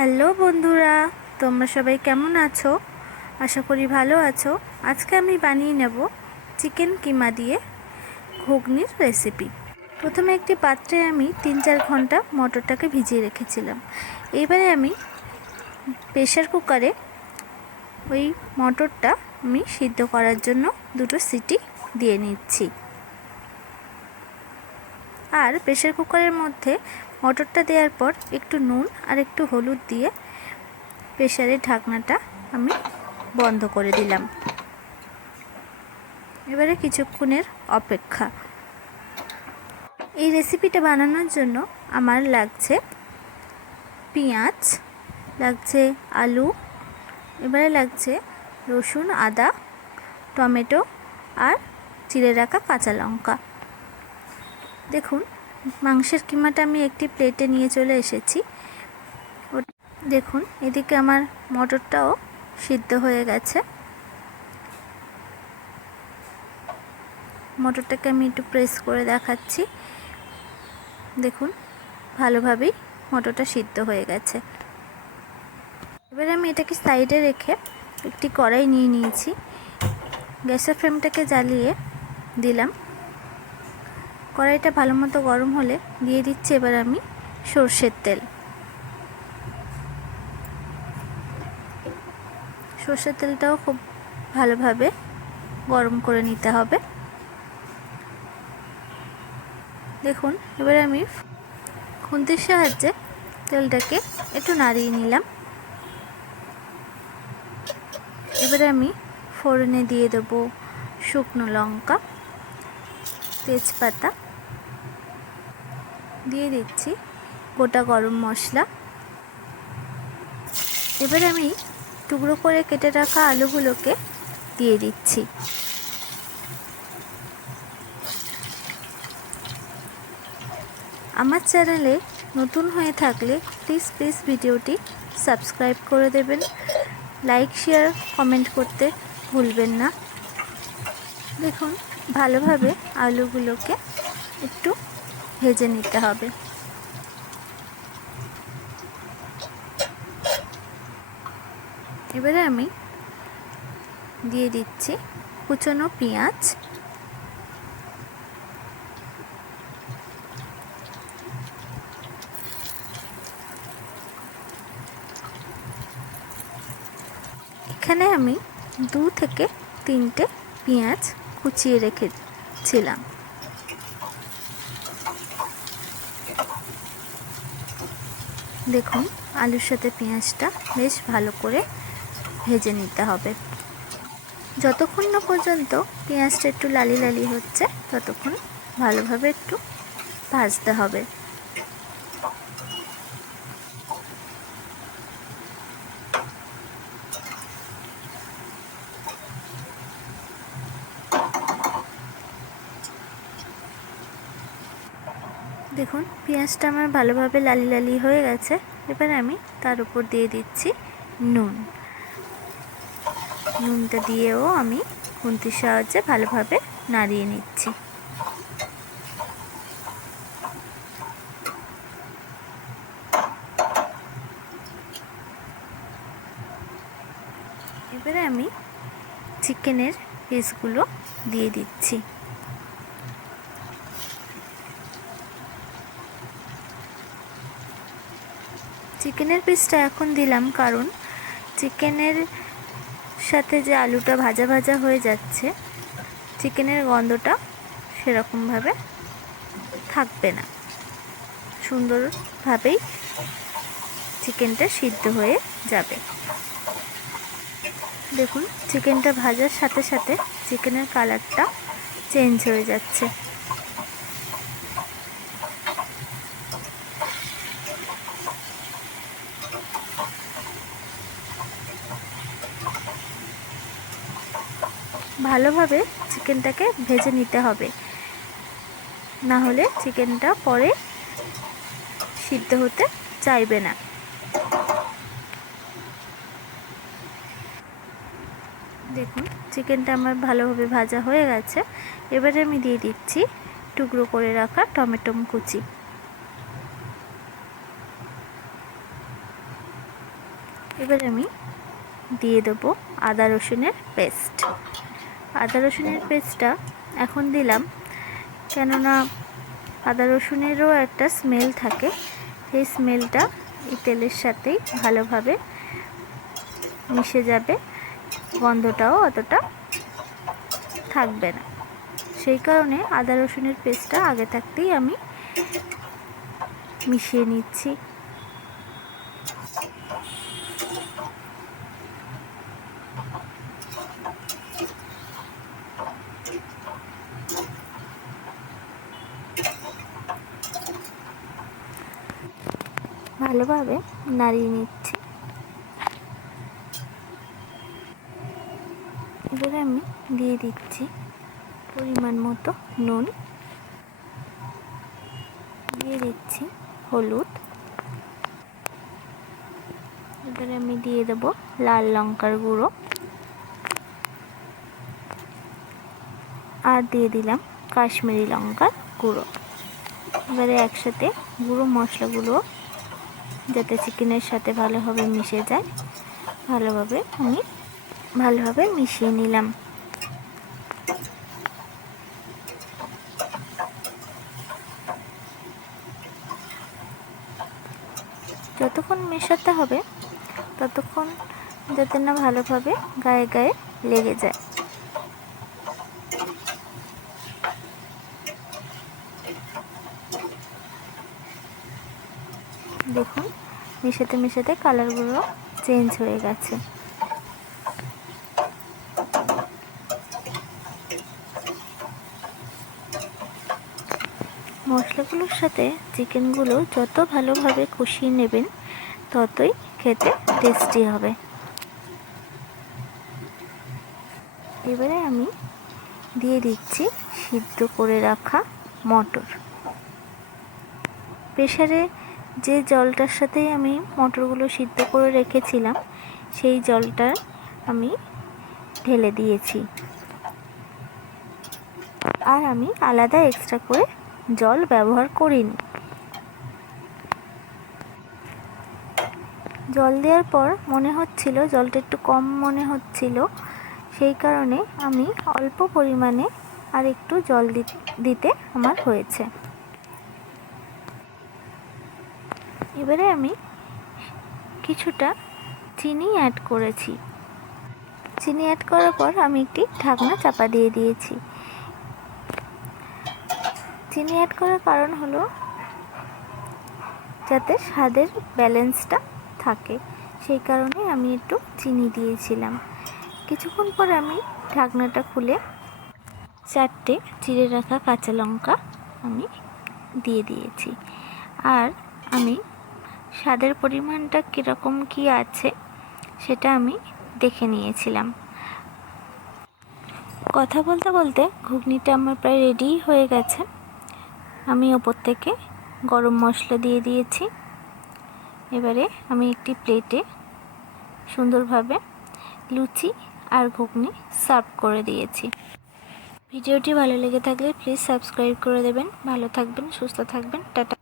Hello বন্ধুরা, তোমরা সবাই কেমন আছো? আশা করি ভালো আছো। আজকে আমি বানিয়ে নেব চিকেন কিমা দিয়ে ঘুগনির রেসিপি। প্রথমে একটি পাত্রে আমি 3-4 ঘন্টা মটরটাকে ভিজিয়ে রেখেছিলাম। এবারে আমি প্রেসার কুকারে ওই মটরটা আমি সিদ্ধ করার জন্য 2টো সিটি দিয়ে নিচ্ছি। আর প্রেসার কুকারের মধ্যে মটরটা দেওয়ার পর একটু নুন আর একটু হলুদ দিয়ে প্রেসারের ঢাকনাটা আমি বন্ধ করে দিলাম। এবারে কিছুক্ষণের অপেক্ষা। এই রেসিপিটা বানানোর জন্য আমার লাগছে পেঁয়াজ, লাগছে আলু, এবারে লাগছে রসুন, আদা, টমেটো আর চিড়ে রাখা কাঁচা লঙ্কা। দেখুন, মাংসের কিমাটা আমি একটি প্লেটে নিয়ে চলে এসেছি। দেখুন, এদিকে আমার মটরটাও সিদ্ধ হয়ে গেছে। মটরটাকে আমি একটু প্রেস করে দেখাচ্ছি। দেখুন, ভালোভাবেই মটরটা সিদ্ধ হয়ে গেছে। এবারে আমি এটাকে সাইডে রেখে একটি কড়াই নিয়ে নিয়েছি। গ্যাসের ফ্লেমটাকে জ্বালিয়ে দিলাম। কড়াইটা ভালো মতো গরম হলে দিয়ে দিচ্ছি এবার আমি সর্ষের তেল। সর্ষের তেলটাও খুব ভালোভাবে গরম করে নিতে হবে। দেখুন, এবারে আমি খুন্তির সাহায্যে তেলটাকে একটু নাড়িয়ে নিলাম। এবারে আমি ফোড়নে দিয়ে দেবো শুকনো লঙ্কা, তেজপাতা, দিয়ে দিচ্ছি গোটা গরম মশলা। এবারে আমি টুকরো করে কেটে রাখা আলুগুলোকে দিয়ে দিচ্ছি। আমার চ্যানেলে নতুন হয়ে থাকলে প্লিজ ভিডিওটি সাবস্ক্রাইব করে দেবেন। লাইক, শেয়ার, কমেন্ট করতে ভুলবেন না। দেখুন, ভালোভাবে আলুগুলোকে একটু ভেজে নিতে হবে। এবারে আমি দিয়ে দিচ্ছি কুচনো পেঁয়াজ, এখানে আমি 2 থেকে 3টে পেঁয়াজ কুচিয়ে রেখেছিলাম। দেখুন, আলুর সাথে পেঁয়াজটা বেশ ভালো করে ভেজে নিতে হবে। যতক্ষণ না পর্যন্ত পেঁয়াজটা একটু লালি লালি হচ্ছে ততক্ষণ ভালোভাবে একটু ভাজতে হবে। দেখুন, পেঁয়াজটা আমার ভালোভাবে লালি লালি হয়ে গেছে। এবার আমি তার উপর দিয়ে দিচ্ছি নুন। নুনটা দিয়েও আমি খুন্তির সাহায্যে ভালোভাবে নাড়িয়ে নিচ্ছি। এবারে আমি চিকেনের পিসগুলো দিয়ে দিচ্ছি। চিকেনের পিসটা এখন দিলাম কারণ চিকেনের সাথে যে আলুটা ভাজা ভাজা হয়ে যাচ্ছে, চিকেনের গন্ধটা সেরকমভাবে থাকবে না। সুন্দরভাবেই চিকেনটা সিদ্ধ হয়ে যাবে। দেখুন, চিকেনটা ভাজার সাথে সাথে চিকেনের কালারটা চেঞ্জ হয়ে যাচ্ছে। ভালোভাবে চিকেনটাকে ভেজে নিতে হবে, না হলে চিকেনটা পরে সিদ্ধ হতে চাইবে না। দেখুন, চিকেনটা আমার ভালোভাবে ভাজা হয়ে গেছে। এবারে আমি দিয়ে দিচ্ছি টুকরো করে রাখা টমেটো কুচি। এবার আমি দিয়ে দেবো আদা রসুনের পেস্ট। আদা রসুনের পেস্টটা এখন দিলাম, কেননা আদা রসুনেরও একটা স্মেল থাকে, সেই স্মেলটা এই তেলের সাথেই ভালোভাবে মিশে যাবে, গন্ধটাও অতটা থাকবে না। সেই কারণে আদা রসুনের পেস্টটা আগে থাকতেই আমি মিশিয়ে নিচ্ছি। ভালোভাবে নাড়িয়ে নিচ্ছি। এবারে আমি দিয়ে দিচ্ছি পরিমাণ মতো নুন, দিয়ে দিচ্ছি হলুদ, এবারে আমি দিয়ে দেব লাল লঙ্কার গুঁড়ো, আর দিয়ে দিলাম কাশ্মীরি লঙ্কার গুঁড়ো। এবারে একসাথে গুঁড়ো মশলাগুলো যাতে চিকেনের সাথে ভালোভাবে মিশে যায়, ভালোভাবে মিশিয়ে নিলাম। যতক্ষণ মেশাতে হবে ততক্ষণ যাতে না ভালোভাবে গায়ে গায়ে লেগে যায়। দেখুন মেশাতে মেশাতে কালারগুলো চেঞ্জ হয়ে গেছে। মশলাগুলোর সাথে চিকেনগুলো যত ভালোভাবে কষিয়ে নেবেন ততই খেতে টেস্টি হবে। এবারে আমি দিয়ে দিচ্ছি সিদ্ধ করে রাখা মটর। প্রেসারে যে জলটার সাথে আমি মটরগুলো সিদ্ধ করে রেখেছিলাম সেই জলটা আমি ঢেলে দিয়েছি, আর আমি আলাদা এক্সট্রা করে জল ব্যবহার করিনি। জল দেওয়ার পর মনে হচ্ছিল জলটা একটু কম মনে হচ্ছিল, সেই কারণে আমি অল্প পরিমাণে আর একটু জল দিতে আমার হয়েছে। এবারে আমি কিছুটা চিনি অ্যাড করেছি। চিনি অ্যাড করার পর আমি একটি ঢাকনা চাপা দিয়ে দিয়েছি। চিনি অ্যাড করার কারণ হলো যাতে স্বাদের ব্যালেন্সটা থাকে, সেই কারণে আমি একটু চিনি দিয়েছিলাম। কিছুক্ষণ পর আমি ঢাকনাটা খুলে 4টে চিড়ে রাখা কাঁচা লঙ্কা আমি দিয়ে দিয়েছি, আর আমি স্বাদের পরিমাণটা কীরকম কী আছে সেটা আমি দেখে নিয়েছিলাম। কথা বলতে বলতে ঘুগনিটা আমার প্রায় রেডি হয়ে গেছে। আমি ওপর থেকে গরম মশলা দিয়ে দিয়েছি। এবারে আমি একটি প্লেটে সুন্দরভাবে লুচি আর ঘুগনি সার্ভ করে দিয়েছি। ভিডিওটি ভালো লেগে থাকলে প্লিজ সাবস্ক্রাইব করে দেবেন। ভালো থাকবেন, সুস্থ থাকবেন, টাটা।